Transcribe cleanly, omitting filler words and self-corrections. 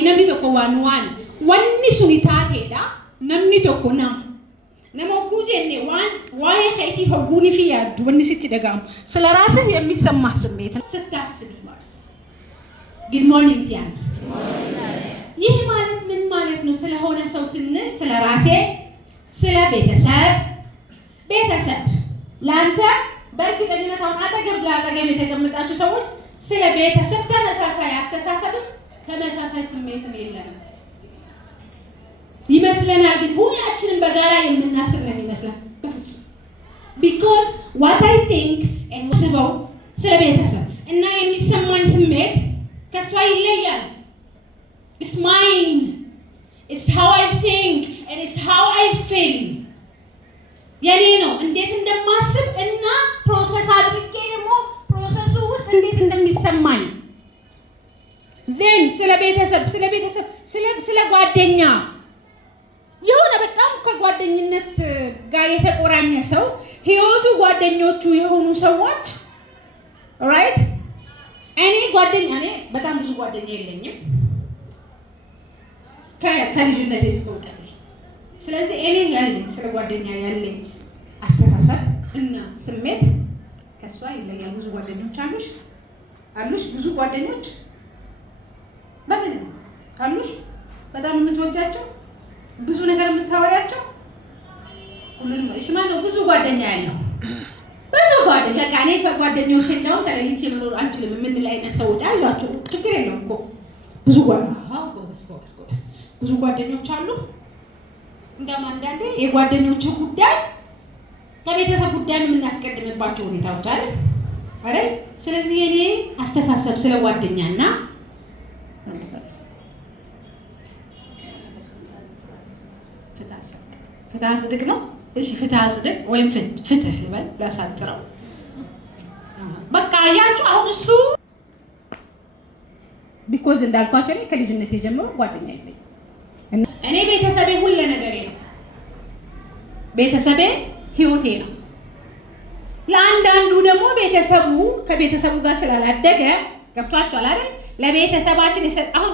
namni tokko waan wanni suni taateedha namni tokko nama ogguu jenne waan waa'ee keetii hogguuni fi yaaddu wanni sitti dhagahamu ስለ ራስህ የሚሰማህ ስሜት ስታስብ ማለት Good morning ቲያንስ ይህ ማለት ምን ማለት ነው ስለሆነ ሰው ስንል ስለ ራሴ ስለ ቤተሰብ ላንተ በእርግጠኝነት አሁን አጠገብ ለአጠገብ የተቀመጣችሁ ሰዎች ስለ ቤተሰብ ተመሳሳይ አስተሳሰብ ተመሳሳይ ስሜት የለንም ይመስለናል ግን ሁላችንም በጋራ የምናስብ ነው ይመስላል በፍጹም because what I think and ስበው ስለ ቤተሰብ እና የሚሰማኝ ስሜት ከሷ ይለያል it's mine it's how I think and it's how I feel የኔ ነው እንዴት እንደማስብ እና ፕሮሰስ አድርጌ ደግሞ ፕሮሰሱ ውስጥ እንዴት እንደሚሰማኝ then ስለ ጓደኛ የሆነ በጣም ከጓደኝነት ጋር የተቆራኘ ሰው ህይወቱ ጓደኞቹ የሆኑ ሰዎች right እኔ በጣም ብዙ ጓደኛ የለኝም ከልጅነቴ እስከ እውቀቴ ስለዚህ እኔ ያለኝ ስለ ጓደኛ ያለኝ አስተሳሰብ እና ስሜት ከሷ ይለያል ብዙ ጓደኞች አሉሽ ብዙ ጓደኞች በምን አሉሽ በጣም የምትወጃቸው ብዙ ነገር የምታወሪያቸው ሁሉንም እሺ ማነው ብዙ ጓደኛ ያለው ብዙ ጓደኛ ከኔ ከጓደኞቼ እንደውም ተለይቼ መኖር አንችልም የምንል አይነት ሰዎች አይዟችሁ ችግር የለውም እኮ ብዙ ብዙ ጓደኞች አሉ እንደውም አንዳንዴ የጓደኞች ጉዳይ ከቤተሰብ ጉዳይ የምናስቀድምባቸው ሁኔታዎች አይደል ስለዚህ የኔ አስተሳሰብ ስለ ጓደኛና ፍትህ አጽድቅ ነው እሺ ፍትህ አጽድቅ ወይም ፍትህ ልበል ላሳጥረው በቃ ያንቺ አሁን እሱ because እንዳልኳቸው እኔ ከልጅነቴ ጀምሮ ጓደኛ የለኝም እኔ ቤተሰቤ ሁሉ ነገሬ ነው ቤተሰቤ ህይወቴ ነው ለአንዳንዱ ደግሞ ከቤተሰቡ ጋር ስላላደገ ገብቷቸዋል አይደል ለቤተሰባችን አሁን